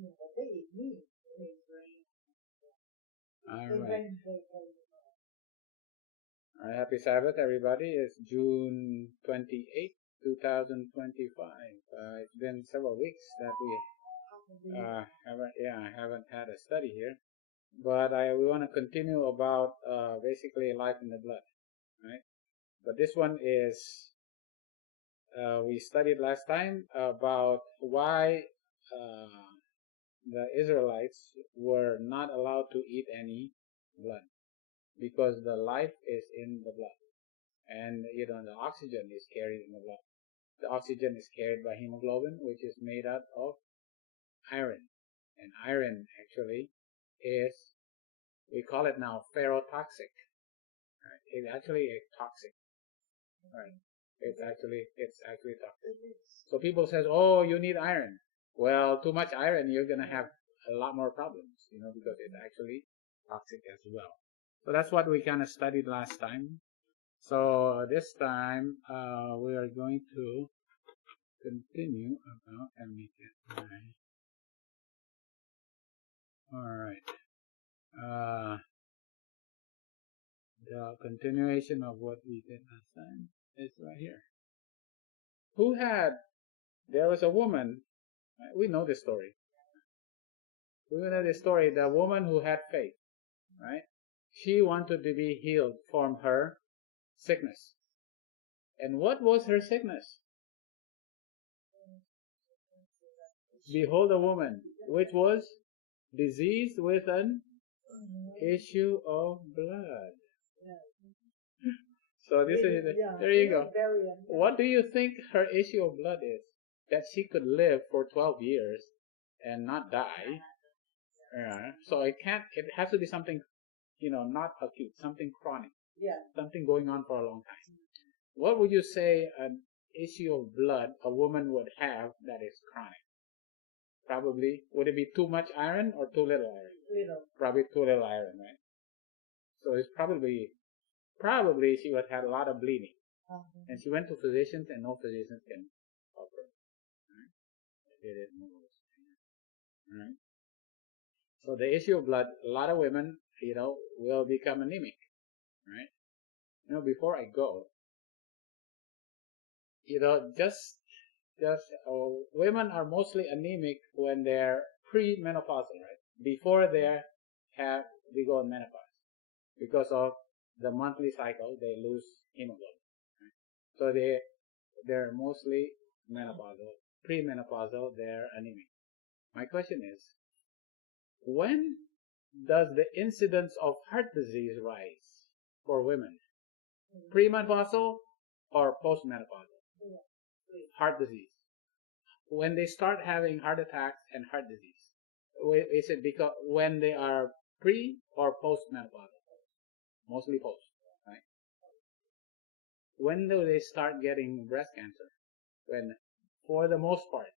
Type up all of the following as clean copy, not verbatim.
All right. All right. Happy Sabbath, everybody. It's June 28th, 2025. It's been several weeks that we haven't had a study here, but we want to continue about basically life in the blood, right? But this one is we studied last time about why the Israelites were not allowed to eat any blood, because the life is in the blood, and the oxygen is carried in the blood. The oxygen is carried by hemoglobin, which is made out of iron, and iron actually is, we call it now, ferrotoxic. Right? It's actually toxic. Right? It's actually toxic. So people says, oh, you need iron. Well, too much iron, you're gonna have a lot more problems, because it's actually toxic as well. So that's what we kind of studied last time. So this time we are going to continue about all right. The continuation of what we did last time is right here. There was a woman, we know this story. The woman who had faith, right? She wanted to be healed from her sickness. And what was her sickness? Behold, a woman which was diseased with an issue of blood. So this is there you go. What do you think her issue of blood is? That she could live for 12 years and not die. Yeah. So it has to be something, not acute, something chronic. Yeah. Something going on for a long time. What would you say an issue of blood a woman would have that is chronic? Probably, would it be too much iron or too little iron? Little. Probably too little iron, right? So it's probably she would have a lot of bleeding. And she went to physicians, and no physicians can help her. Right? They didn't know what was going on. Right? So the issue of blood, a lot of women, will become anemic. Right? Before I go, just women are mostly anemic when they're pre-menopausal, right? Before they go in menopause, because of the monthly cycle, they lose hemoglobin. Right? So they're mostly menopausal. Pre-menopausal, they're anemic. My question is, when does the incidence of heart disease rise for women? Premenopausal or postmenopausal? Heart disease. When they start having heart attacks and heart disease, is it because when they are pre or postmenopausal? Mostly post, right? When do they start getting breast cancer? When, for the most part.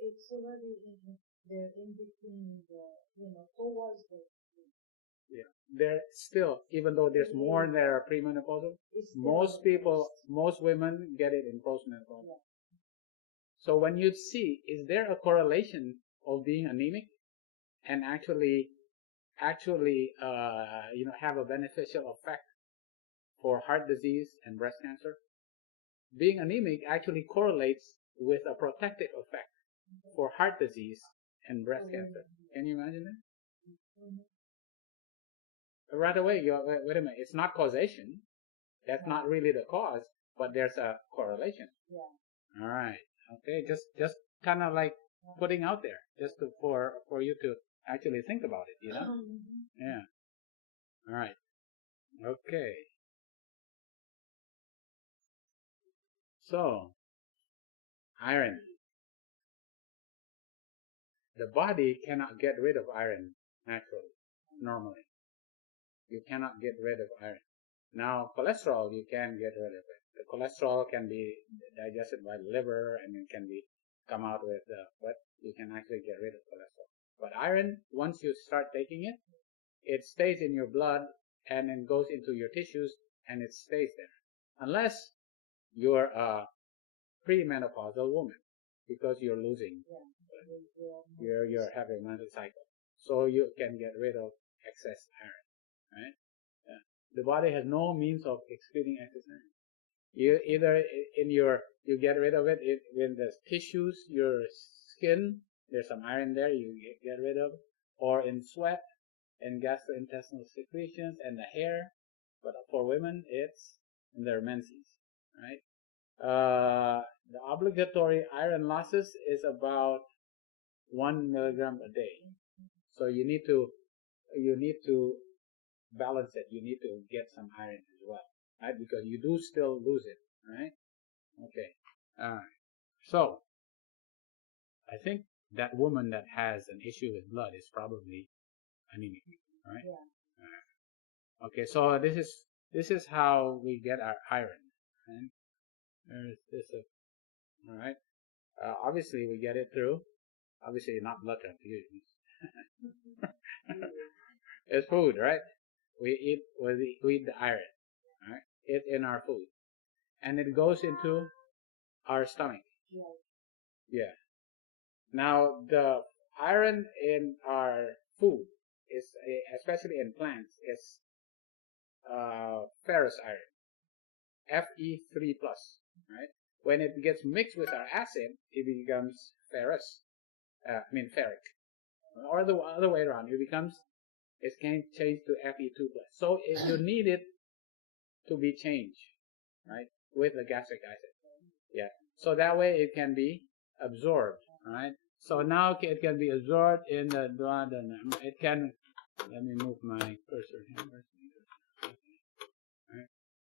It's already they're in between towards the. Yeah, they're still, even though there's more that are premenopausal, most women get it in postmenopausal. Yeah. So when you see, is there a correlation of being anemic and actually have a beneficial effect for heart disease and breast cancer? Being anemic actually correlates with a protective effect for heart disease and breast cancer. Can you imagine that? Right away, wait a minute, it's not causation. That's not really the cause, but there's a correlation. Yeah. All right. Okay. Just kind of like putting out there, just for you to actually think about it. Yeah. All right. Okay. So, iron. The body cannot get rid of iron naturally, normally. You cannot get rid of iron. Now, cholesterol, you can get rid of it. The cholesterol can be digested by the liver, and it can come out with, but you can actually get rid of cholesterol. But iron, once you start taking it, it stays in your blood and then goes into your tissues, and it stays there. Unless you're a premenopausal woman. because you're losing. You're having a monthly cycle. So you can get rid of excess iron, right? Yeah. The body has no means of excreting excess iron. You either you get rid of it in the tissues, your skin, there's some iron there, you get rid of, or in sweat and gastrointestinal secretions and the hair. But for women, it's in their menses, right? The obligatory iron losses is about 1 milligram a day. So you need to balance it. You need to get some iron as well, right? Because you do still lose it, right? Okay. All right. So I think that woman that has an issue with blood is probably anemic, right? Yeah. Okay. So this is how we get our iron. Right? There's this. All right. Obviously, we get it through. Obviously, not blood transfusions. It's food, right? We eat the iron, right? It's in our food, and it goes into our stomach. Yeah. Now the iron in our food is, especially in plants, is ferrous iron, Fe3+, right? When it gets mixed with our acid, it becomes ferrous. Ferric, or the other way around. It can change to Fe2+. So you need it to be changed, right, with the gastric acid. Yeah. So that way it can be absorbed, right? So now it can be absorbed in the duodenum. It can. Let me move my cursor here. Right.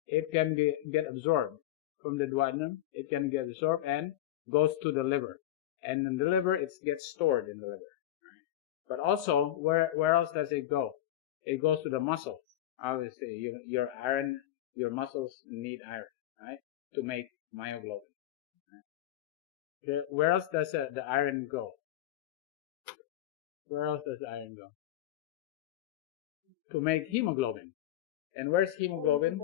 It can get absorbed from the duodenum. It can get absorbed and goes to the liver, and in the liver it gets stored in the liver. But also, where else does it go? It goes to the muscles. Obviously, your muscles need iron, right, to make myoglobin. Right? Where else does the iron go? Where else does the iron go? To make hemoglobin. And where's hemoglobin?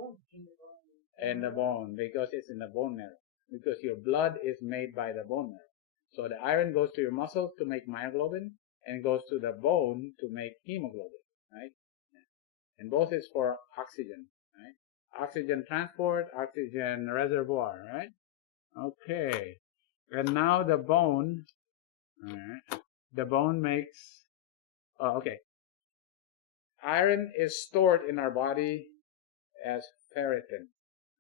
In the bone, because it's in the bone marrow. Because your blood is made by the bone marrow. So the iron goes to your muscles to make myoglobin, and goes to the bone to make hemoglobin, right? And both is for oxygen, right? Oxygen transport, oxygen reservoir, right? Okay. And now the bone, all right, the bone makes, okay. Iron is stored in our body as ferritin,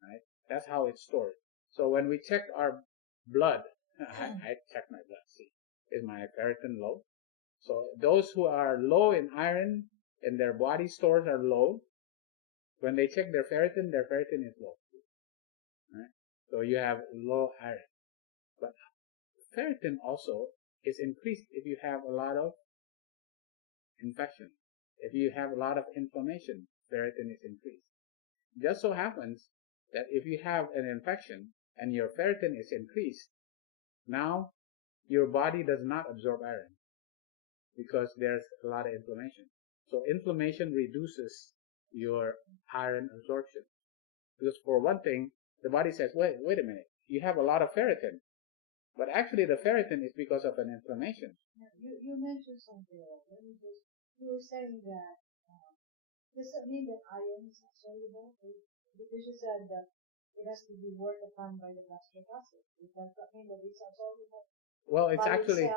right? That's how it's stored. So when we check our blood, I check my blood, see, is my ferritin low? So those who are low in iron and their body stores are low, when they check their ferritin is low. Right? So you have low iron. But ferritin also is increased if you have a lot of infection. If you have a lot of inflammation, ferritin is increased. Just so happens that if you have an infection and your ferritin is increased, now your body does not absorb iron because there's a lot of inflammation. So inflammation reduces your iron absorption. Because for one thing, the body says, wait a minute, you have a lot of ferritin. But actually the ferritin is because of an inflammation. You mentioned something. You were saying that, does that mean that iron is not soluble? Because you said that it has to be worked upon by the gastric acid. Does that mean that it's not soluble? Well, it's actually,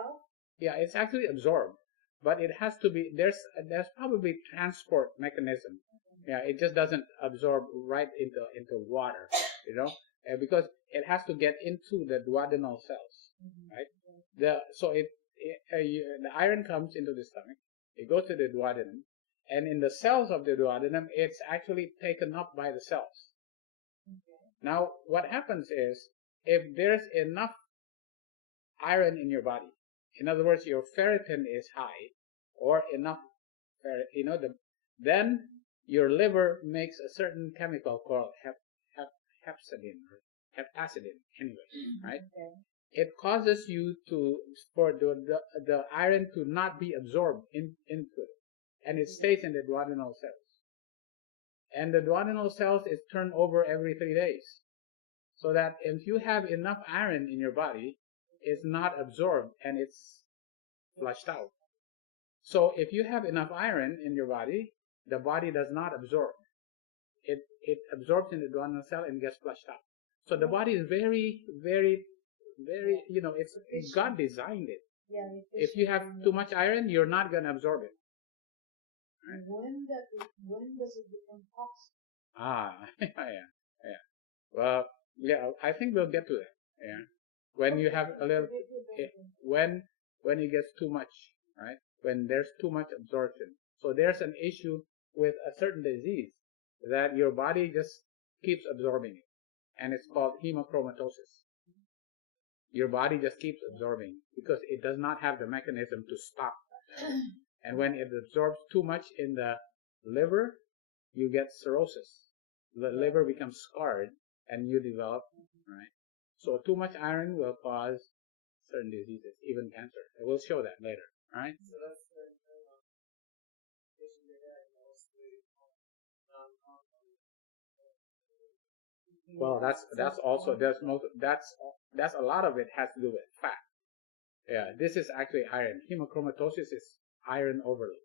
yeah, it's actually absorbed, but it has to be, there's probably transport mechanism. Yeah, it just doesn't absorb right into water, because it has to get into the duodenal cells, right? The iron comes into the stomach, it goes to the duodenum, and in the cells of the duodenum, it's actually taken up by the cells. Now, what happens is, if there's enough iron in your body, in other words, your ferritin is high, or enough ferritin, then your liver makes a certain chemical called hepcidin, or hepcidin, anyway, right? Okay. It causes you for the iron to not be absorbed into it, and it stays in the duodenal cells. And the duodenal cells is turned over every 3 days. So that if you have enough iron in your body, is not absorbed and it's flushed out. So if you have enough iron in your body, the body does not absorb. It absorbs in the duodenal cell and gets flushed out. So the body is very, very, very, it's God designed it. Yeah, if you have too much iron, you're not going to absorb it. Right? When does it become toxic? Yeah. Well, yeah, I think we'll get to that. Yeah. When you have a little, when it gets too much, right? When there's too much absorption. So there's an issue with a certain disease that your body just keeps absorbing it. And it's called hemochromatosis. Your body just keeps absorbing because it does not have the mechanism to stop. And when it absorbs too much in the liver, you get cirrhosis. The liver becomes scarred and you develop, right? So too much iron will cause certain diseases, even cancer. I will show that later, right? So that's the issue they had mostly Well, that's also that's a lot of it has to do with fat. Yeah, this is actually iron. Hemochromatosis is iron overload.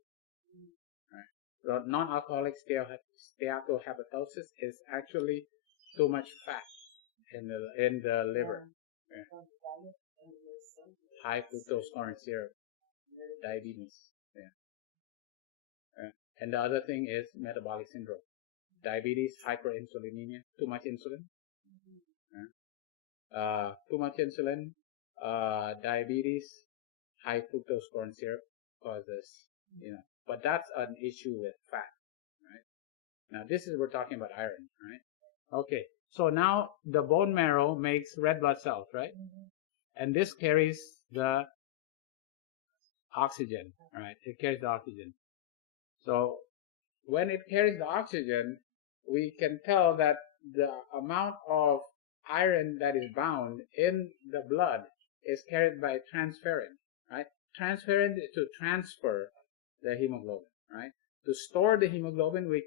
Right. So non-alcoholic steatohepatosis is actually too much fat in the liver. Yeah. High fructose corn syrup, diabetes. Yeah. And the other thing is metabolic syndrome. Diabetes, hyperinsulinemia, too much insulin. Too much insulin, diabetes, high fructose corn syrup causes, but that's an issue with fat, right? Now this is, we're talking about iron, right? Okay, so now the bone marrow makes red blood cells, right? And this carries the oxygen, right? It carries the oxygen. So when it carries the oxygen, we can tell that the amount of iron that is bound in the blood is carried by transferrin, right? Transferrin is to transfer the hemoglobin, right? To store the hemoglobin, we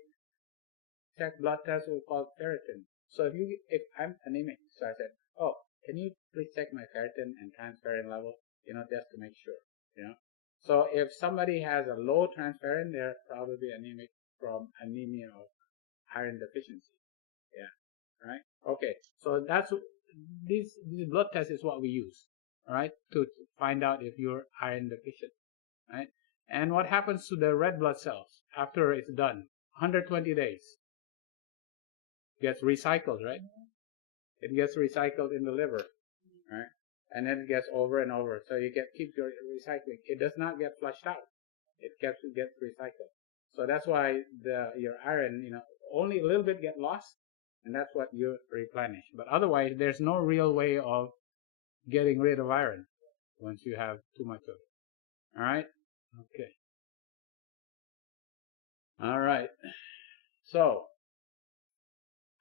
check blood tests we call ferritin. So if I'm anemic, so I said, oh, can you please check my ferritin and transferrin level, just to make sure, So if somebody has a low transferrin, they're probably anemic from anemia of iron deficiency. Yeah, right? Okay, so that's this blood test is what we use, all right, to find out if you're iron deficient, right? And what happens to the red blood cells after it's done? 120 days. Gets recycled, right? It gets recycled in the liver, right? And then it gets over and over. So you keep your recycling. It does not get flushed out. It gets recycled. So that's why your iron, only a little bit get lost, and that's what you replenish. But otherwise, there's no real way of getting rid of iron once you have too much of it. All right? Okay. All right. So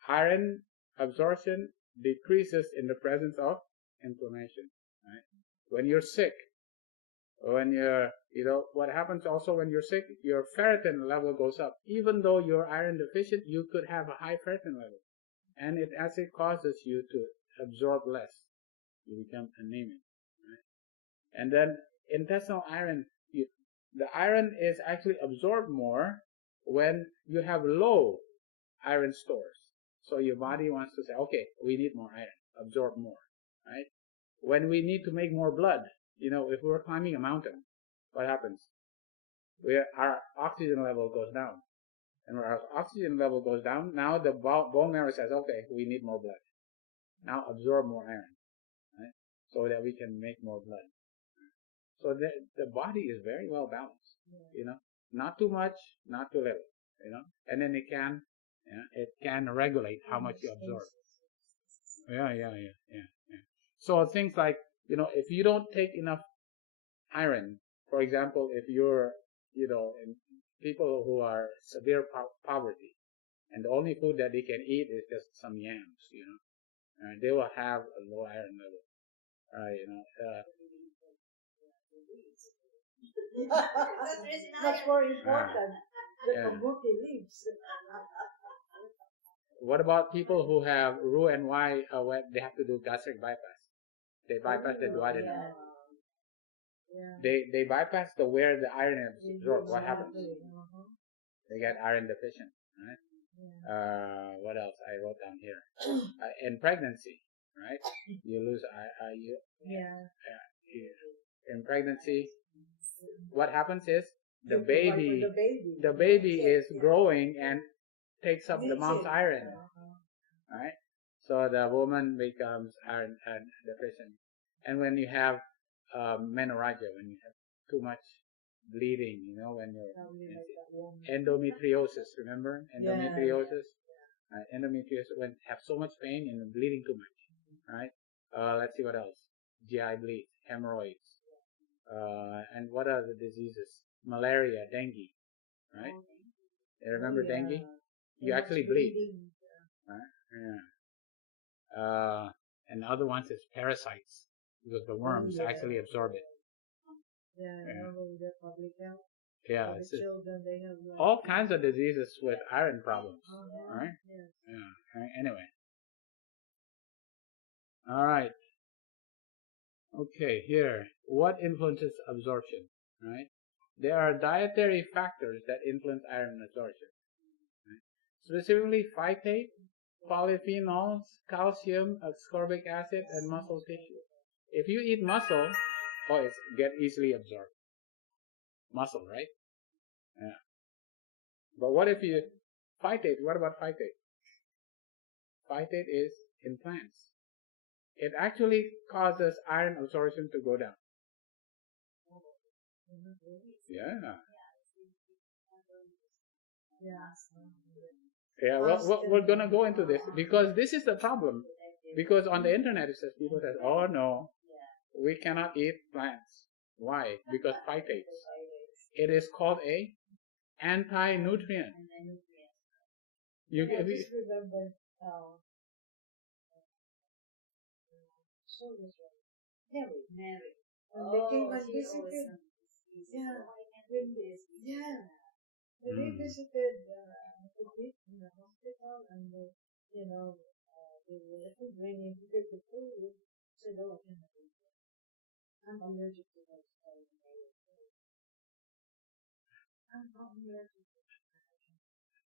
iron absorption decreases in the presence of inflammation. Right? When you're sick, when what happens also when you're sick, your ferritin level goes up. Even though you're iron deficient, you could have a high ferritin level. And it actually causes you to absorb less. You become anemic. Right? And then intestinal iron, the iron is actually absorbed more when you have low iron stores. So your body wants to say, okay, we need more iron, absorb more, right? When we need to make more blood, if we're climbing a mountain, what happens? Our oxygen level goes down. And when our oxygen level goes down, now the bone marrow says, okay, we need more blood. Now absorb more iron, right? So that we can make more blood. So the body is very well balanced, not too much, not too little, and then it can regulate how much you absorb. Yeah. So things like, if you don't take enough iron, for example, if you're, in people who are severe poverty, and the only food that they can eat is just some yams, they will have a low iron level. Much more important. The kabuki leaves. What about people who have Roux-en-Y, they have to do gastric bypass? They bypass the duodenum. Yeah. They bypass the where the iron is absorbed. What happens? They get iron deficient, right? Yeah. What else I wrote down here? In pregnancy, right? You lose in pregnancy. What happens is the baby is growing and takes up the mom's iron, right? So the woman becomes iron deficient. And when you have menorrhagia, when you have too much bleeding, when you're endometriosis, remember endometriosis? Endometriosis, when you have so much pain and bleeding too much, right? Let's see what else. GI bleed, hemorrhoids, and what are the diseases? Malaria, dengue, right? You remember dengue? You actually bleed, right? Yeah. And the other ones is parasites, because the worms actually absorb it. Yeah, it's all kinds of diseases with iron problems, right? Yeah. Anyway, all right. Okay, here, what influences absorption, right? There are dietary factors that influence iron absorption, right? Specifically phytate, polyphenols, calcium, ascorbic acid, and muscle tissue. If you eat muscle, it's get easily absorbed. Muscle, right? Yeah. But what if you phytate? What about phytate? Phytate is in plants. It actually causes iron absorption to go down. Yeah. Yeah, well, we're gonna go into this because this is the problem. Because on the internet it says people say, "Oh no, we cannot eat plants." Why? Because phytates. It is called a anti-nutrient. I just remember Mary. When they came and visited. When they visited the in the hospital, and they were bringing the food. Said, "Oh, I cannot eat it. I'm allergic to that stuff." I'm not allergic to that.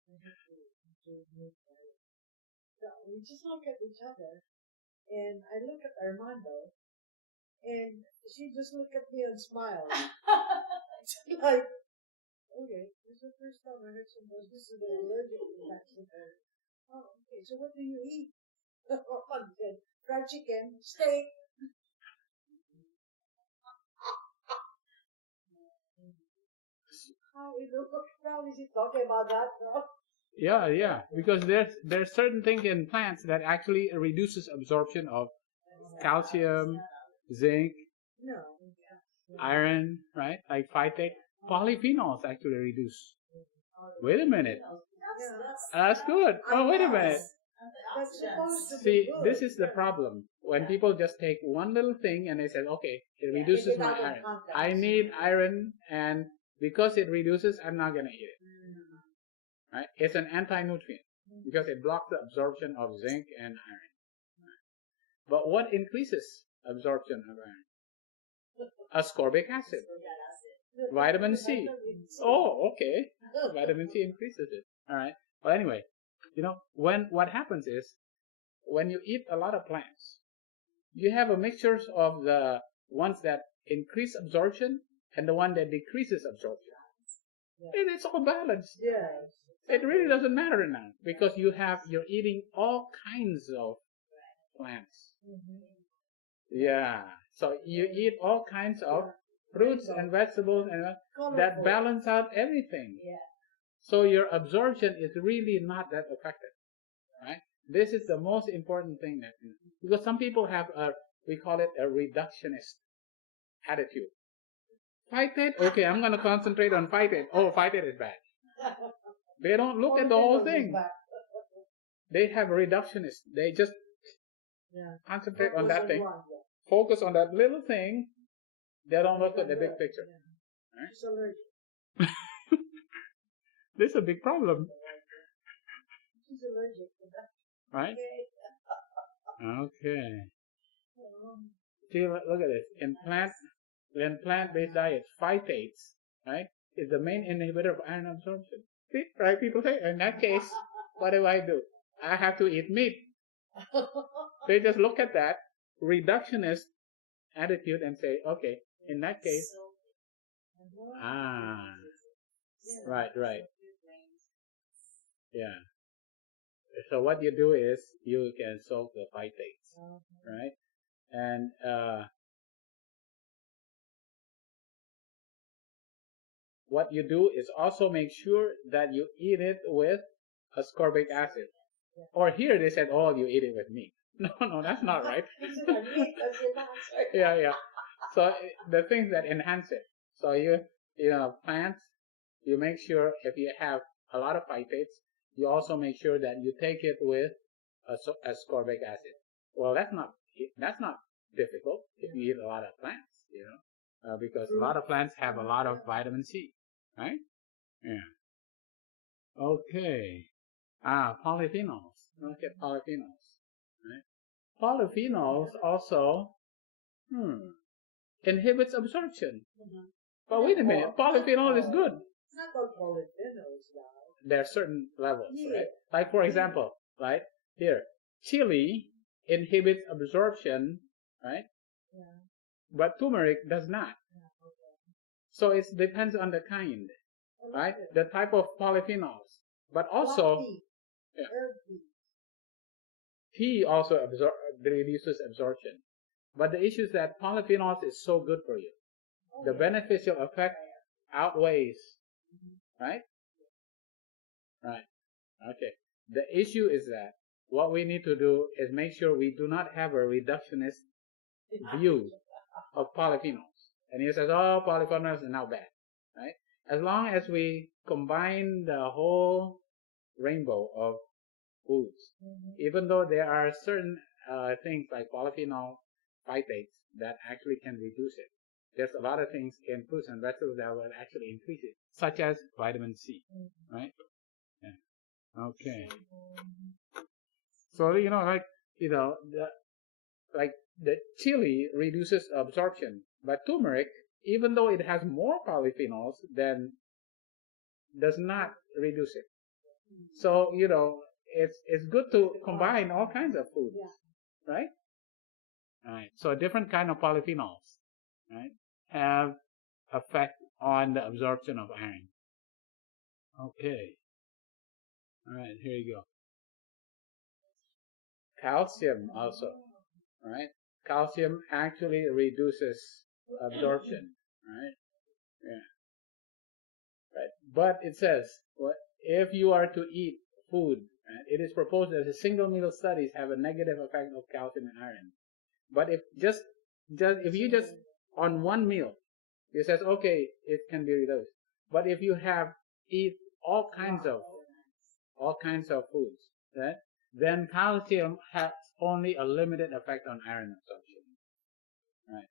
I have to make diet. So we just look at each other, and I look at Armando, and she just looked at me and smiled. It's like, okay, this is the first time I heard somebody this is allergic to that. Oh, okay, so what do you eat? Fried chicken, steak. How is he talking about that, bro? Yeah, because there's certain things in plants that actually reduces absorption of calcium, zinc, iron, right? Like phytate. Polyphenols actually reduce. Wait a minute. That's good. Oh, wait a minute. See, this is the problem. When people just take one little thing and they say, okay, it reduces my iron. I need iron, and because it reduces, I'm not going to eat it. Right? It's an anti-nutrient because it blocks the absorption of zinc and iron. But what increases absorption of iron? Ascorbic acid. Vitamin C. Oh, okay. Vitamin C increases it. All right. Well, anyway, what happens is when you eat a lot of plants, you have a mixture of the ones that increase absorption and the one that decreases absorption. And it's all balanced. It really doesn't matter now because you're eating all kinds of plants. Yeah. So you eat all kinds of fruits and vegetables and that balance out everything. So your absorption is really not that affected, right? This is the most important thing because some people have we call it a reductionist attitude. Phytate, okay, I'm going to concentrate on phytate. Oh, phytate is bad. They don't look at the whole thing. They have reductionist. They just concentrate on that thing. Focus on that little thing. They don't look at the big picture. Right? This is a big problem. Right? Okay. See, look at this. In plant-based diets, phytates, right, is the main inhibitor of iron absorption. See, right? People say, in that case, what do? I have to eat meat. They just look at that reductionist attitude and say, okay, in that case, right, yeah. So what you do is you can soak the phytates, right? And what you do is also make sure that you eat it with ascorbic acid. Or here they said, oh, you eat it with meat. No, that's not right. Yeah. So the things that enhance it. So plants, you make sure if you have a lot of phytates, you also make sure that you take it with ascorbic acid. Well, that's not difficult if you eat a lot of plants, because a lot of plants have a lot of vitamin C, right? Yeah. Okay. Polyphenols. Look at polyphenols. Right? Polyphenols also inhibits absorption. But wait a minute, polyphenol is good. It's not called polyphenols, though. There are certain levels, right? Like for example, right here, chili inhibits absorption, right? Yeah. But turmeric does not. Yeah, okay. So it depends on the kind, right? The type of polyphenols. But also, yeah, herb tea also reduces absorption. But the issue is that polyphenols is so good for you. The beneficial effect outweighs, right? Right. Okay. The issue is that what we need to do is make sure we do not have a reductionist view of polyphenols. And he says, oh, polyphenols are now bad, right? As long as we combine the whole rainbow of foods, even though there are certain things like polyphenol phytates that actually can reduce it. There's a lot of things in fruits and vegetables that will actually increase it, such as vitamin C, right? Yeah. Okay. So the chili reduces absorption, but turmeric, even though it has more polyphenols, then does not reduce it. So it's good to combine all kinds of foods, right? All right. So different kind of polyphenols, right, have effect on the absorption of iron. Okay. All right. Here you go. Calcium also, right? Calcium actually reduces absorption, right? Yeah. Right. But it says, if you are to eat food, right, it is proposed that the single meal studies have a negative effect of calcium and iron. But if if you just on one meal, it says okay, it can be reduced. But if you eat all kinds of foods, right, then calcium has only a limited effect on iron absorption. Right.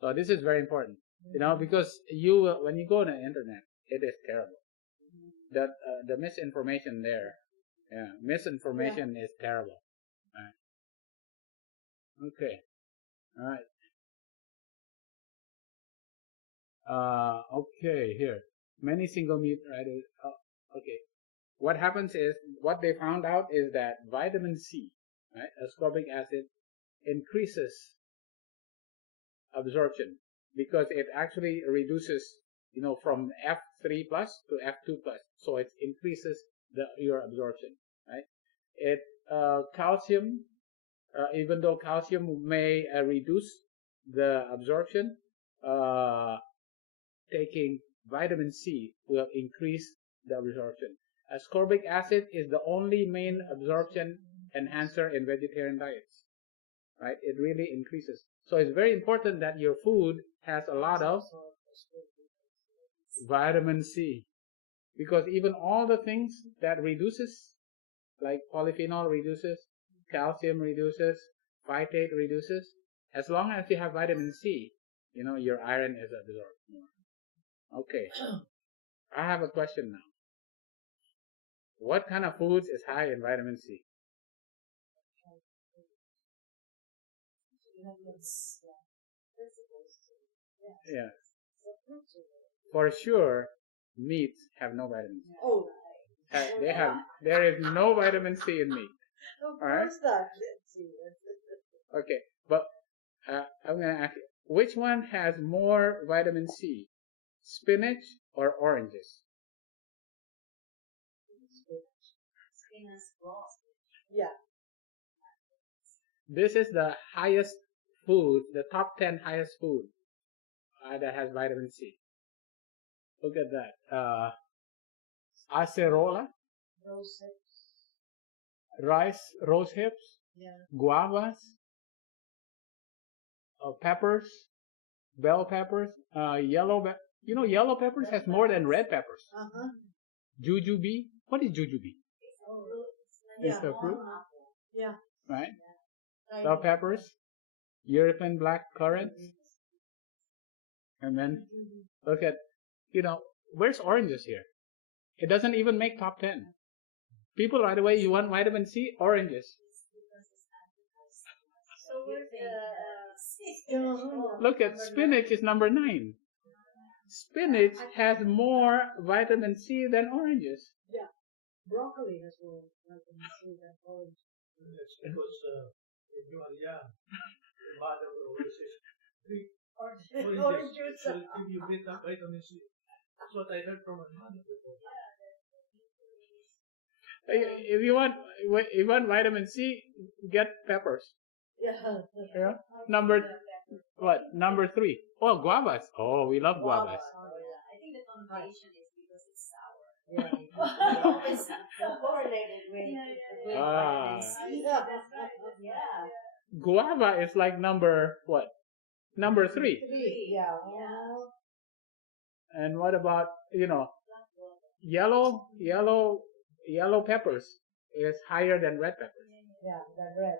So this is very important, because when you go on the internet, it is terrible. The misinformation there, misinformation is terrible. Right. Okay. All right. Okay, here. Many single meat, right? Okay. What happens is, what they found out is that vitamin C, right, ascorbic acid, increases absorption because it actually reduces, from F3 plus to F2 plus. So it increases your absorption, right? Calcium, even though calcium may reduce the absorption, taking vitamin C will increase the absorption. Ascorbic acid is the only main absorption enhancer in vegetarian diets, right? It really increases. So it's very important that your food has a lot of vitamin C, because even all the things that reduces, like polyphenol reduces, calcium reduces, phytate reduces, as long as you have vitamin C, your iron is absorbed more. Okay. I have a question now. What kind of foods is high in vitamin C? Yeah. For sure, meats have no vitamin C. Oh, There is no vitamin C in meat. of All right. course not. Let's see. Okay, but I'm gonna ask you, which one has more vitamin C, spinach or oranges? Yeah. This is the highest food, the top 10 highest food that has vitamin C. Look at that. Acerola, Rose hips. rose hips, Yeah. guavas, peppers, bell peppers, yellow peppers has more than red peppers. Uh-huh. Jujube. What is jujube? It's a fruit, Yeah. right? Bell peppers, European black currants, and then look at, where's oranges here? It doesn't even make top 10. People right away, you want vitamin C? Oranges. So where's Look at spinach is number 9. Spinach has more vitamin C than oranges. Yeah. Broccoli has more vitamin C than orange. It's because when you are young, your mother will always say, drink Orange oranges, juice. so it give you better vitamin C. That's what I heard from my mother before. If you want vitamin C, get peppers. Yeah. Yeah. Number 3. Oh, guavas. Oh, we love guavas. I think the connotation is because it's sour. Yeah. It's correlated with Ah. vitamin C. That's right. Yeah. Guava is like number what? Number 3. Yeah. And what about yellow peppers is higher than red peppers. Yeah, that red.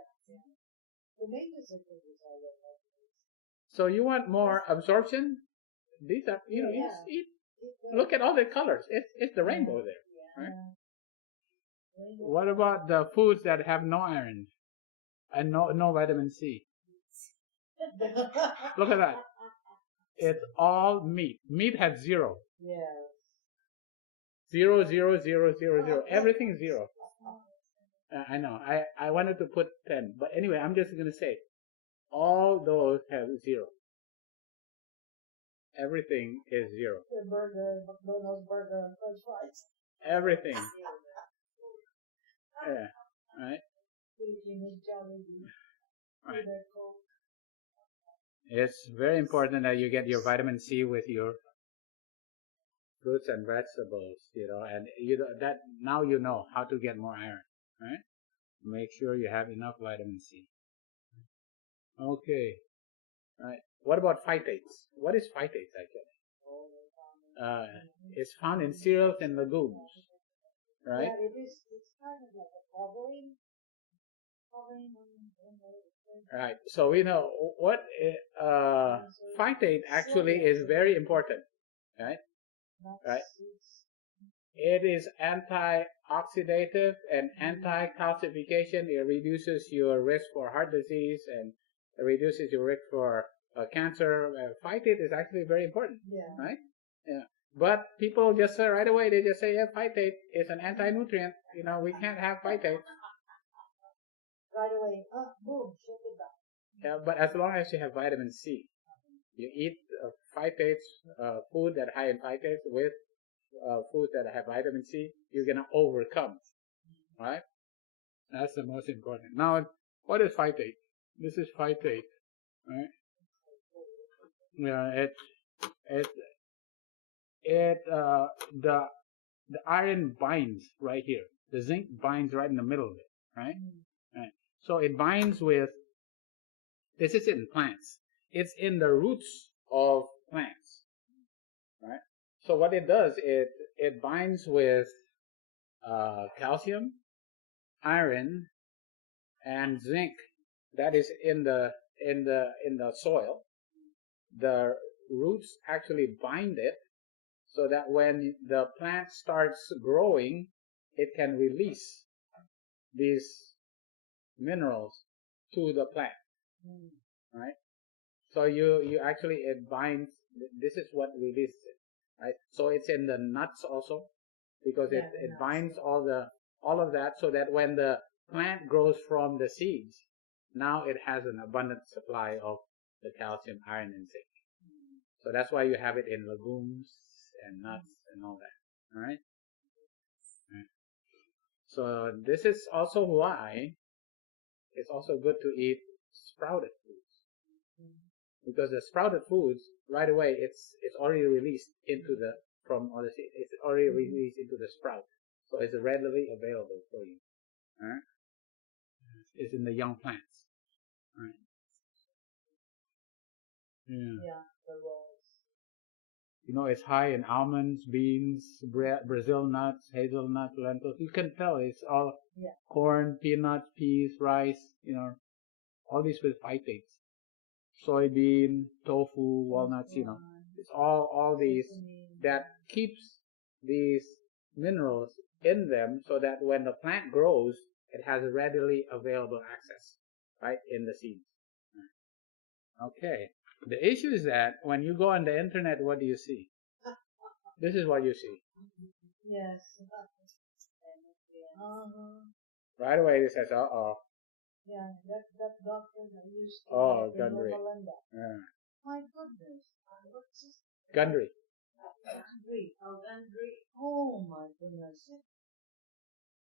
Tomatoes are pretty solid. So you want more absorption? These are just eat. Look at all the colors. It's the rainbow there, right? What about the foods that have no iron and no vitamin C? Look at that. It's all meat. Meat has 0. Yes. 0, 0, 0, 0, 0. Everything is 0. I know. I wanted to put 10, but anyway, I'm just gonna say, all those have 0. Everything is 0. The burger, McDonald's burger, and French fries. Everything. Yeah. Right. Right. It's very important that you get your vitamin C with your fruits and vegetables, and that now you know how to get more iron, right? Make sure you have enough vitamin C. Okay. Right. What about phytates? What is phytates actually? It's found in cereals and legumes, right? Yeah, it is. It's kind of like a covering. Right. So we know what phytate actually is very important, right? Right. It is antioxidative and anti-calcification. It reduces your risk for heart disease and it reduces your risk for cancer. Phytate is actually very important, right? Yeah. But people just say right away, they just say, yeah, phytate is an anti-nutrient. We can't have phytate. Right away, boom, shut it down. Yeah, but as long as you have vitamin C, you eat phytates, food that high in phytates with food that have vitamin C, you're gonna overcome, right? That's the most important. Now, what is phytate? This is phytate, right? Yeah, the iron binds right here. The zinc binds right in the middle of it, right? Right. So it binds with. This is in plants. It's in the roots of plants, right? So what it does, it binds with calcium, iron, and zinc that is in the soil. The roots actually bind it so that when the plant starts growing, it can release these minerals to the plant, right? So you actually, it binds, this is what releases it, right? So it's in the nuts also, because Yeah, it nuts, binds yeah. all of that, so that when the plant grows from the seeds, now it has an abundant supply of the calcium, iron, and zinc. So that's why you have it in legumes and nuts and all that. All right. So this is also why it's also good to eat sprouted foods, because the sprouted foods right away it's already released into the from all the seed. It's already released into the sprout, so it's readily available for you. All right. It's in the young plants. All right. Yeah. Yeah, the rolls. You know, it's high in almonds, beans, Brazil nuts, hazelnuts, lentils. You can tell it's all Yeah. corn, peanuts, peas, rice, all these with phytates. Soybean, tofu, walnuts, it's all these that keeps these minerals in them so that when the plant grows, it has a readily available access, right, in the seeds. Okay. The issue is that when you go on the internet, what do you see? This is what you see. Yes. Uh-huh. Right away it says, uh-oh. Yeah, that doctor that used to Oh, work in Gundry. Melinda. Yeah. My goodness. What's this? Gundry. Gundry. Oh, Gundry. Oh my goodness.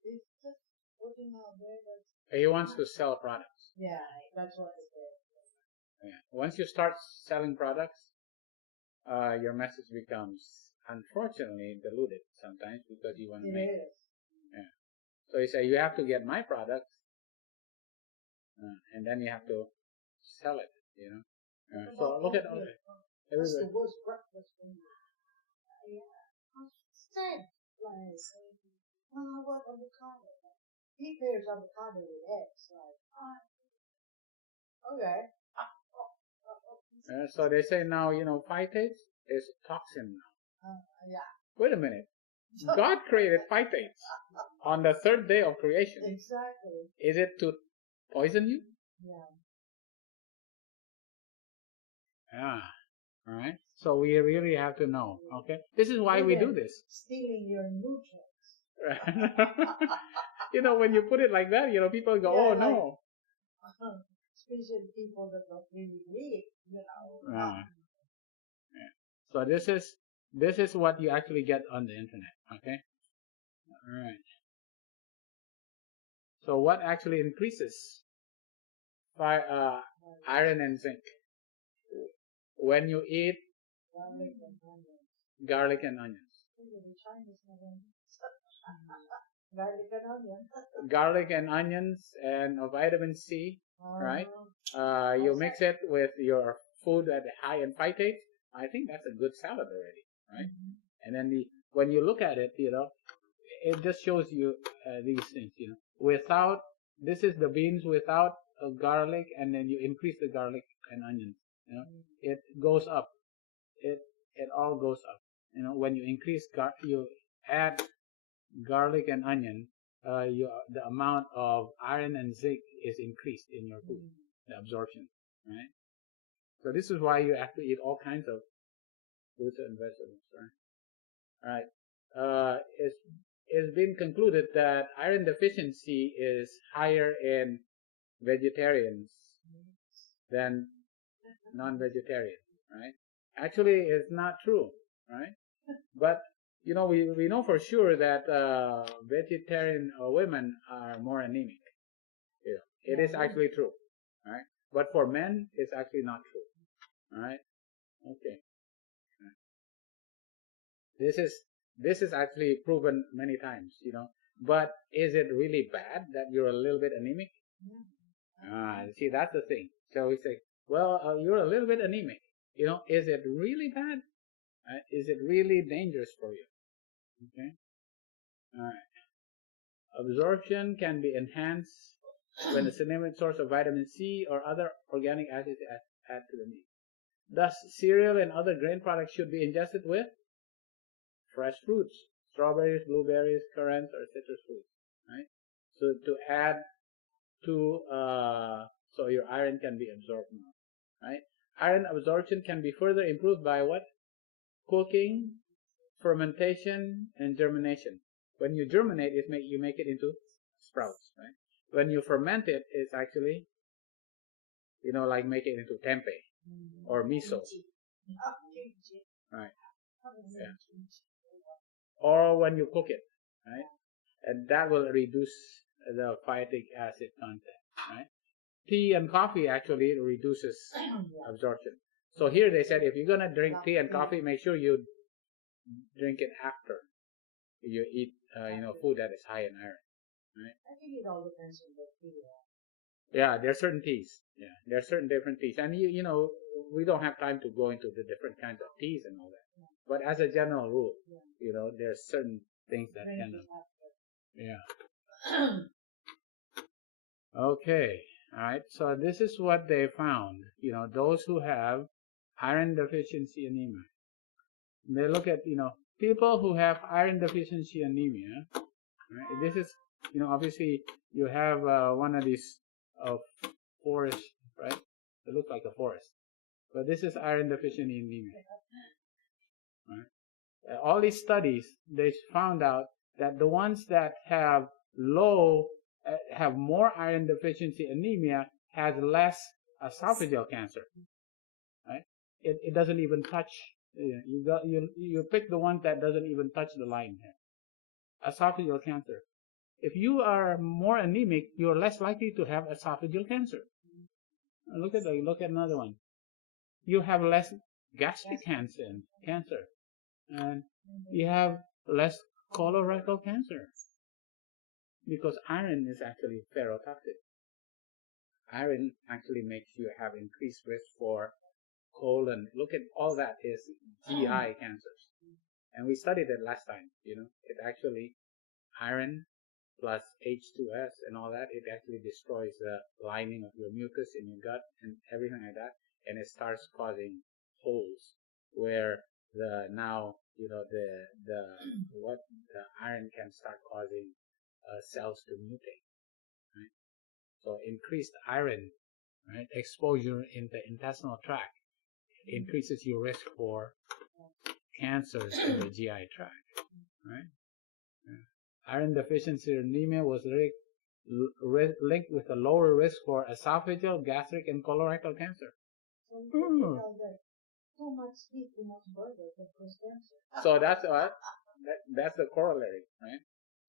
It's just putting out there that. He wants to sell products. Yeah, that's what it is. Yeah. Once you start selling products, your message becomes, unfortunately, diluted sometimes because you want to make It it. is. Yeah. So you say, you have to get my products, and then you have to sell it, So look at all that. That's the worst breakfast in the Stand, like, what avocado? He pairs avocado with eggs, like, okay. So they say now, phytates is toxin now. Yeah. Wait a minute. God created phytates on the third day of creation. Exactly. Is it to poison you? Yeah. Yeah. All right. So we really have to know. Okay. This is why we do this. Stealing your nutrients. When you put it like that, people go, Yeah, oh no. Especially people that don't really read, Yeah. So this is what you actually get on the internet. Okay. All right. So what actually increases iron and zinc when you eat Garlic and onions. garlic and onions? Garlic and onion. Garlic and onions and vitamin C, right? You mix it with your food at high in phytates. I think that's a good salad already, right? And then when you look at it, it just shows you these things, Without, this is the beans without garlic, and then you increase the garlic and onions, it goes up. It all goes up. When you increase you add garlic and onion, the amount of iron and zinc is increased in your food, the absorption, right? So this is why you have to eat all kinds of fruits and vegetables, right? All right. It's been concluded that iron deficiency is higher in vegetarians than non-vegetarian, right? Actually, it's not true, right? But we know for sure that vegetarian women are more anemic. It is actually true, right? But for men, it's actually not true, all right? Okay. This is actually proven many times, But is it really bad that you're a little bit anemic? See, that's the thing. So we say, well, you're a little bit anemic. Is it really bad? Is it really dangerous for you? Okay. All right. Absorption can be enhanced when a significant source of vitamin C or other organic acids add to the meal. Thus, cereal and other grain products should be ingested with fresh fruits, strawberries, blueberries, currants, or citrus fruits, right? So to add to, so your iron can be absorbed more. right? Iron absorption can be further improved by what? Cooking, fermentation, and germination. When you germinate, you make it into sprouts, right? When you ferment it, it's actually, like make it into tempeh or miso, right? Yeah. Or when you cook it, right? And that will reduce the phytic acid content, right? Tea and coffee actually reduces absorption. So here they said if you're gonna drink tea and coffee, make sure you drink it after you eat, food that is high in iron, right? I think it all depends on the tea. Yeah, there are certain teas. Yeah, there are certain different teas, and we don't have time to go into the different kinds of teas and all that. But as a general rule, there's certain things that end up. Yeah. Okay. All right. So this is what they found. Those who have iron deficiency anemia. They look at people who have iron deficiency anemia. Right? This is obviously you have one of these forest, right? It looks like a forest, but this is iron deficiency anemia. Right? All these studies they found out that the ones that have have more iron deficiency anemia has less esophageal cancer. Right? It doesn't even touch. You pick the one that doesn't even touch the line here. Esophageal cancer. If you are more anemic, you're less likely to have esophageal cancer. Look at another one. You have less gastric cancer, and you have less colorectal cancer because iron is actually ferrotoxic. Iron actually makes you have increased risk for colon. Look at all that is GI cancers, and we studied it last time. It actually iron plus H2S and all that, it actually destroys the lining of your mucus in your gut and everything like that, and it starts causing holes where the iron can start causing cells to mutate. Right? So increased iron, right, exposure in the intestinal tract increases your risk for cancers in the GI tract. Right? Iron deficiency anemia was linked with a lower risk for esophageal, gastric, and colorectal cancer. So you know that too much meat, too much burger can cause cancer. So that's the corollary, right?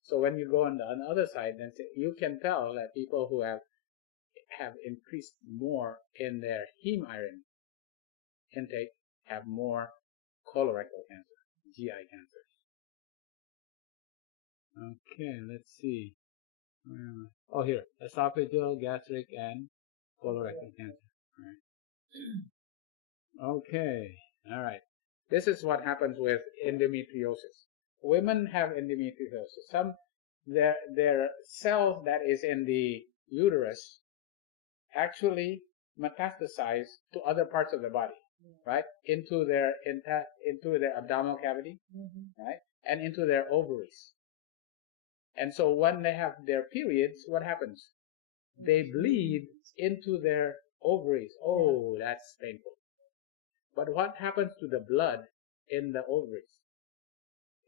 So when you go on the other side, then you can tell that people who have increased more in their heme iron intake have more colorectal cancer, GI cancers. Okay, let's see. Oh, here, esophageal, gastric, and colorectal cancer. All right. Okay, all right. This is what happens with endometriosis. Women have endometriosis. Their cells that is in the uterus actually metastasize to other parts of the body, right? Into their abdominal cavity, right? And into their ovaries. And so when they have their periods, what happens? They bleed into their ovaries. Oh, that's painful. But what happens to the blood in the ovaries?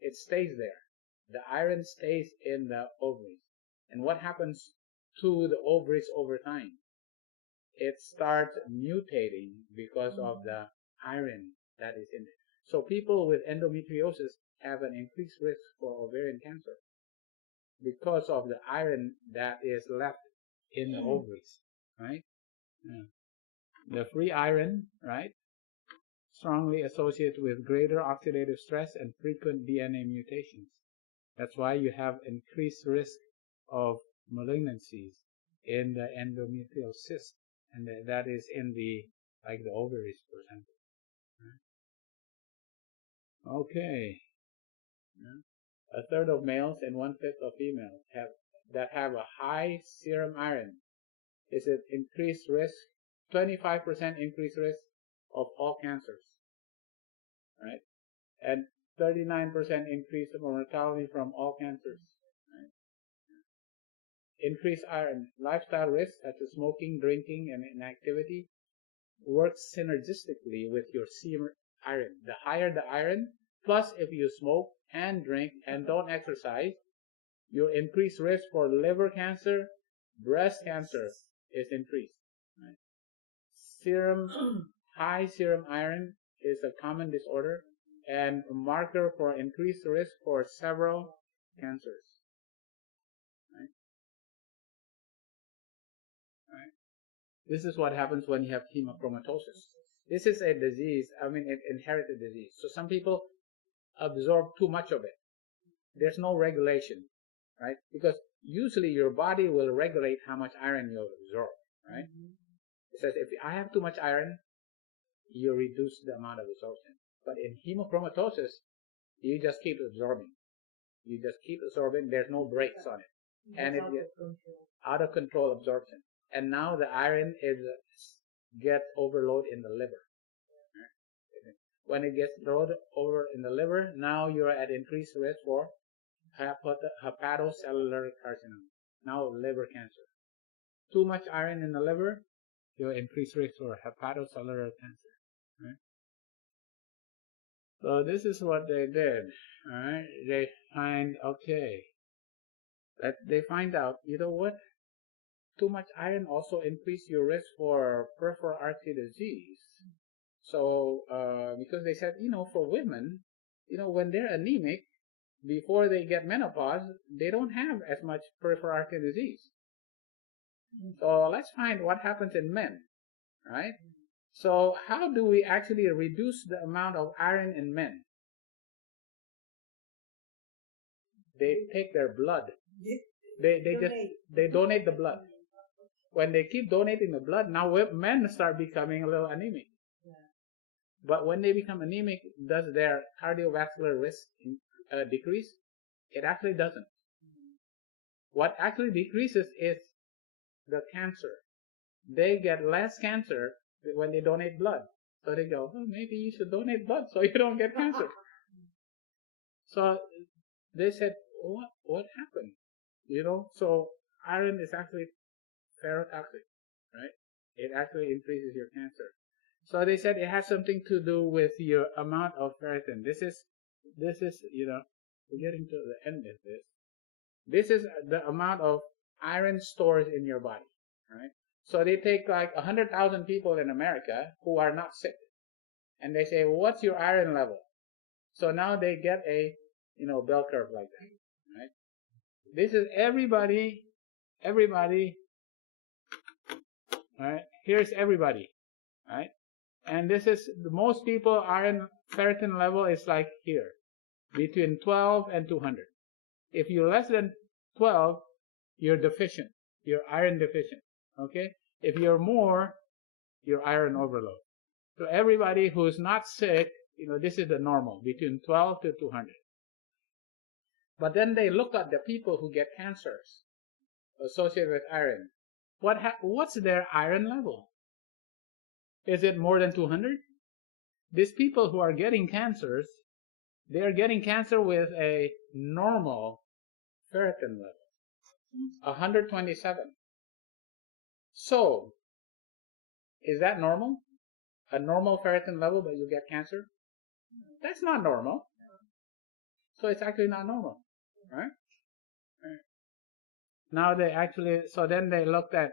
It stays there. The iron stays in the ovaries. And what happens to the ovaries over time? It starts mutating because of the iron that is in it. So people with endometriosis have an increased risk for ovarian cancer because of the iron that is left in the ovaries, right? Yeah. The free iron, right, strongly associated with greater oxidative stress and frequent DNA mutations. That's why you have increased risk of malignancies in the endometrial cyst, and that is in the ovaries, for example. Right? Okay. Yeah. A third of males and 1/5 of females have a high serum iron is an increased risk, 25% increased risk of all cancers, right? And 39% increase of mortality from all cancers. Right? Increased iron, lifestyle risks such as smoking, drinking, and inactivity works synergistically with your serum iron. The higher the iron, plus if you smoke and drink and don't exercise, your increased risk for liver cancer, breast cancer is increased. Right? High serum iron is a common disorder and a marker for increased risk for several cancers. Right? Right? This is what happens when you have hemochromatosis. This is a disease, an inherited disease. So some people absorb too much of it. There's no regulation, right? Because usually your body will regulate how much iron you absorb, right? It says if I have too much iron, you reduce the amount of absorption. But in hemochromatosis, you just keep absorbing. You just keep absorbing. There's no brakes on it, and it gets out of control absorption. And now the iron gets overload in the liver. When it gets loaded over in the liver, now you're at increased risk for hepatocellular carcinoma. Now liver cancer. Too much iron in the liver, you're increased risk for hepatocellular cancer. Right? So this is what they did. All right, they find they find out. You know what? Too much iron also increase your risk for peripheral artery disease. So because they said, for women, when they're anemic, before they get menopause, they don't have as much peripheral artery disease. So let's find what happens in men, right? So how do we actually reduce the amount of iron in men? They take their blood. They donate the blood. When they keep donating the blood, now men start becoming a little anemic. But when they become anemic, does their cardiovascular risk decrease? It actually doesn't. What actually decreases is the cancer. They get less cancer when they donate blood. So they go, maybe you should donate blood so you don't get cancer. So they said, what happened? So iron is actually ferrotoxic, right? It actually increases your cancer. So they said it has something to do with your amount of ferritin. This is, we're getting to the end of this. This is the amount of iron stores in your body, right? So they take like 100,000 people in America who are not sick, and they say, what's your iron level? So now they get a, bell curve like that, right? This is everybody, right? Here's everybody, right? And this is, most people iron ferritin level is like here, between 12 and 200. If you're less than 12, you're deficient. You're iron deficient, okay? If you're more, you're iron overload. So everybody who's not sick, this is the normal, between 12 to 200. But then they look at the people who get cancers associated with iron. What's their iron level? Is it more than 200? These people who are getting cancers, they are getting cancer with a normal ferritin level, 127. So, is that normal? A normal ferritin level, but you get cancer? That's not normal. So it's actually not normal, right? Now so then they looked at,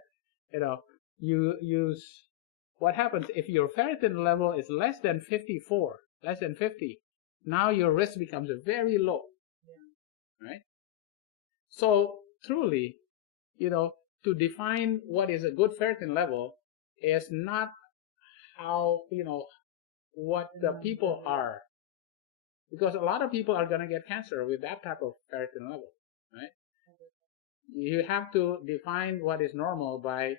you use, what happens if your ferritin level is less than 54, less than 50, now your risk becomes very low, right? So truly, to define what is a good ferritin level is not how, what the people are. Because a lot of people are going to get cancer with that type of ferritin level, right? You have to define what is normal by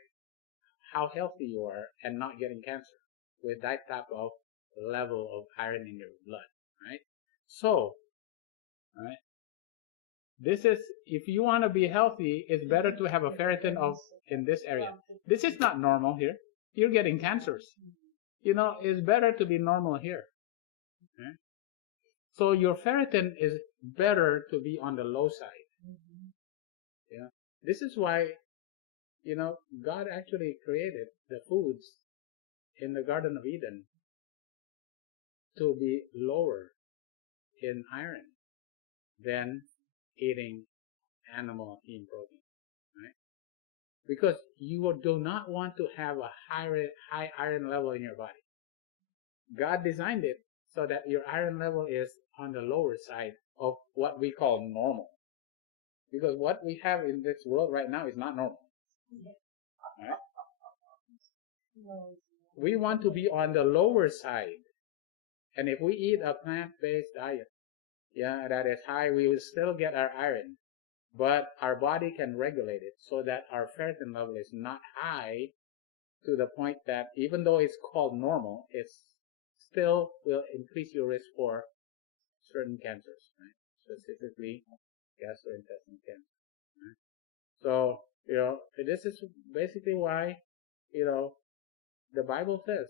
how healthy you are and not getting cancer with that type of level of iron in your blood, right? So, right, this is, if you want to be healthy, it's better to have a ferritin in this area. This is not normal here. You're getting cancers. It's better to be normal here. Okay? So your ferritin is better to be on the low side. This is why, God actually created the foods in the Garden of Eden to be lower in iron than eating animal heme protein, right? Because you do not want to have a high iron level in your body. God designed it so that your iron level is on the lower side of what we call normal. Because what we have in this world right now is not normal. Right? We want to be on the lower side. And if we eat a plant-based diet, that is high, we will still get our iron. But our body can regulate it so that our ferritin level is not high to the point that even though it's called normal, it still will increase your risk for certain cancers, right? Specifically gastrointestinal cancer. Right? So, this is basically why, the Bible says,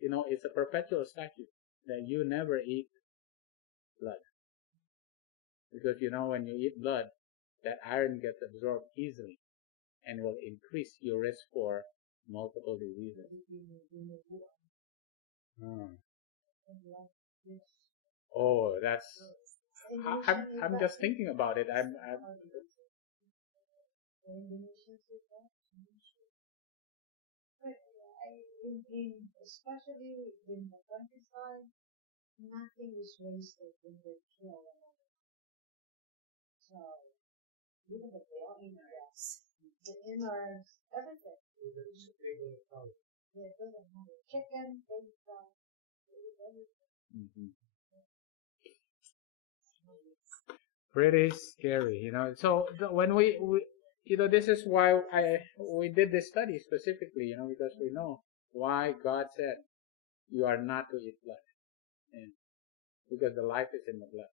it's a perpetual statute that you never eat blood. Because, when you eat blood, that iron gets absorbed easily and will increase your risk for multiple diseases. Oh, that's. I'm just thinking about it. Especially in the countryside, nothing is wasted when they kill another. So, even the innards, everything. Yeah, doesn't matter. Chicken, baby stuff, everything. Pretty scary, So when we this is why we did this study specifically, because we know why God said you are not to eat blood, and because the life is in the blood,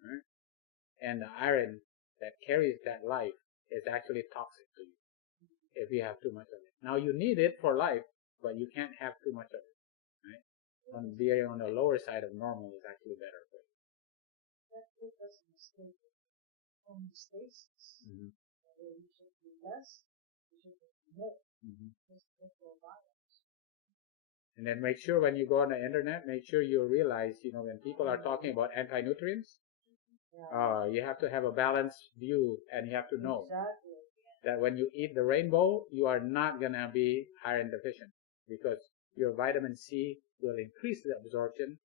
right? And the iron that carries that life is actually toxic to you if you have too much of it. Now you need it for life, but you can't have too much of it, right? Being on the lower side of normal is actually better for you. That put us in a state of homeostasis. Where we should be less, we should be more. And then make sure when you go on the internet, make sure you realize, when people are talking about anti-nutrients, you have to have a balanced view, and you have to know that when you eat the rainbow, you are not going to be iron deficient because your vitamin C will increase the absorption,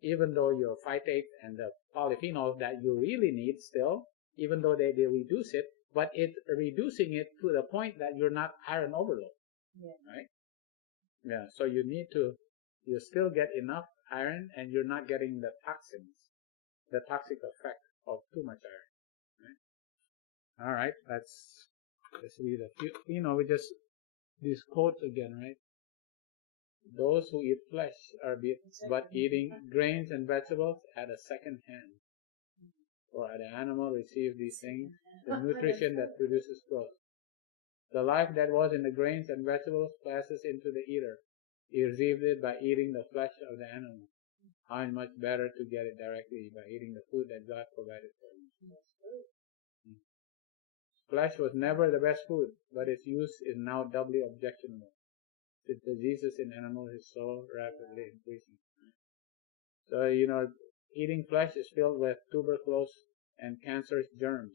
even though your phytates and the polyphenols that you really need still, even though they reduce it, but it's reducing it to the point that you're not iron overload, right? Yeah, so you still get enough iron, and you're not getting the toxins, the toxic effect of too much iron, right? All right, let's read a few, we just, these quotes again, right? Those who eat flesh are but eating grains and vegetables at a second hand. For the animal receives these things, the nutrition that produces growth. The life that was in the grains and vegetables passes into the eater. He received it by eating the flesh of the animal. How much better to get it directly by eating the food that God provided for him. Flesh was never the best food, but its use is now doubly objectionable, since the diseases in animals is so rapidly increasing. So, eating flesh is filled with tuberculosis and cancerous germs.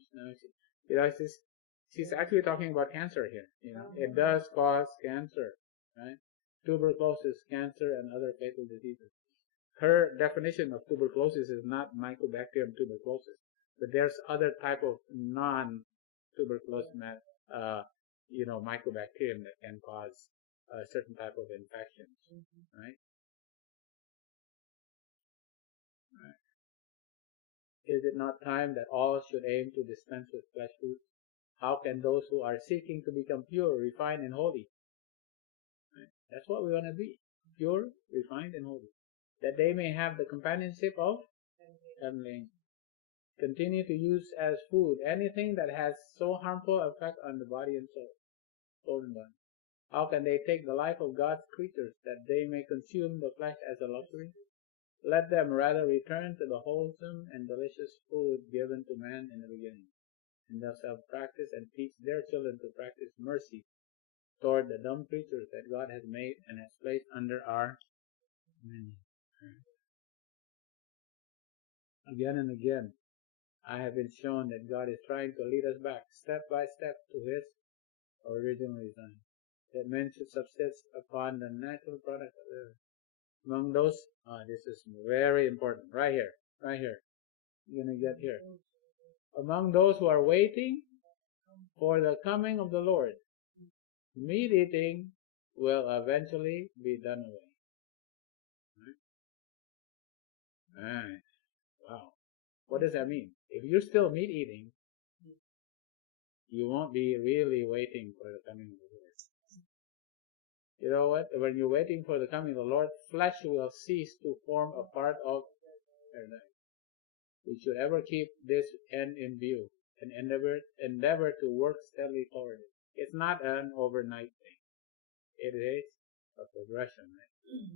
She's actually talking about cancer here. It does cause cancer, right? Tuberculosis, cancer, and other fatal diseases. Her definition of tuberculosis is not Mycobacterium tuberculosis, but there's other type of non-tuberculosis, Mycobacterium that can cause a certain type of infections, right? Is it not time that all should aim to dispense with flesh foods? How can those who are seeking to become pure, refined, and holy? Right? That's what we want to be. Pure, refined, and holy. That they may have the companionship of heavenly angels. Continue to use as food anything that has so harmful effect on the body and soul and body. How can they take the life of God's creatures that they may consume the flesh as a luxury? Let them rather return to the wholesome and delicious food given to man in the beginning, and thus have practice and teach their children to practice mercy, toward the dumb creatures that God has made and has placed under our dominion. Again and again, I have been shown that God is trying to lead us back step by step to His original design, that men should subsist upon the natural product of the earth. Among those, this is very important, right here. You're going to get here. Among those who are waiting for the coming of the Lord, meat eating will eventually be done away. Alright. Wow. What does that mean? If you're still meat eating, you won't be really waiting for the coming of the Lord. You know what? When you're waiting for the coming of the Lord, flesh will cease to form a part of paradise. We should ever keep this end in view and endeavor to work steadily toward it. It's not an overnight thing. It is a progression. Right?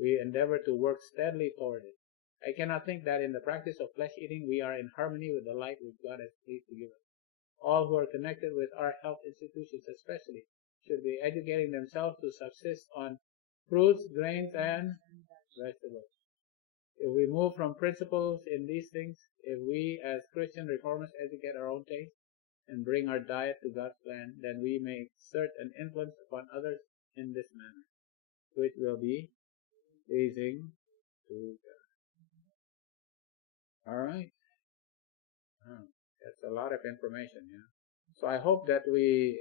We endeavor to work steadily toward it. I cannot think that in the practice of flesh eating we are in harmony with the light which God has pleased to give us. All who are connected with our health institutions especially should be educating themselves to subsist on fruits, grains, and vegetables. If we move from principles in these things, if we as Christian reformers educate our own taste and bring our diet to God's plan, then we may exert an influence upon others in this manner, which will be pleasing to God. Alright. That's a lot of information, yeah. So I hope that we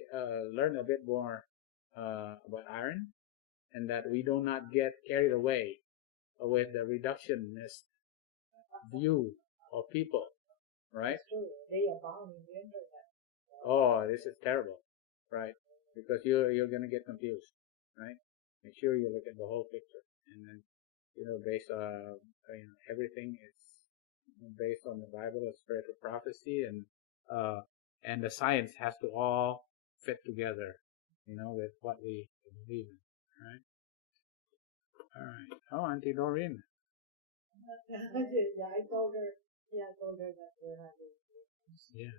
learn a bit more about iron, and that we do not get carried away with the reductionist view of people, right? They abound in the internet. Oh, this is terrible, right? Because you're gonna get confused, right? Make sure you look at the whole picture, and then based on everything is based on the Bible, the spiritual prophecy, and the science has to all fit together, with what we believe in, right? All right. Oh, Auntie Doreen. Yeah, I told her that we're having. Yeah.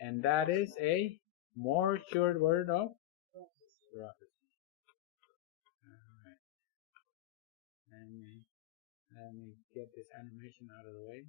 And that is a more sure word of prophecy. All right. Let me get this animation out of the way.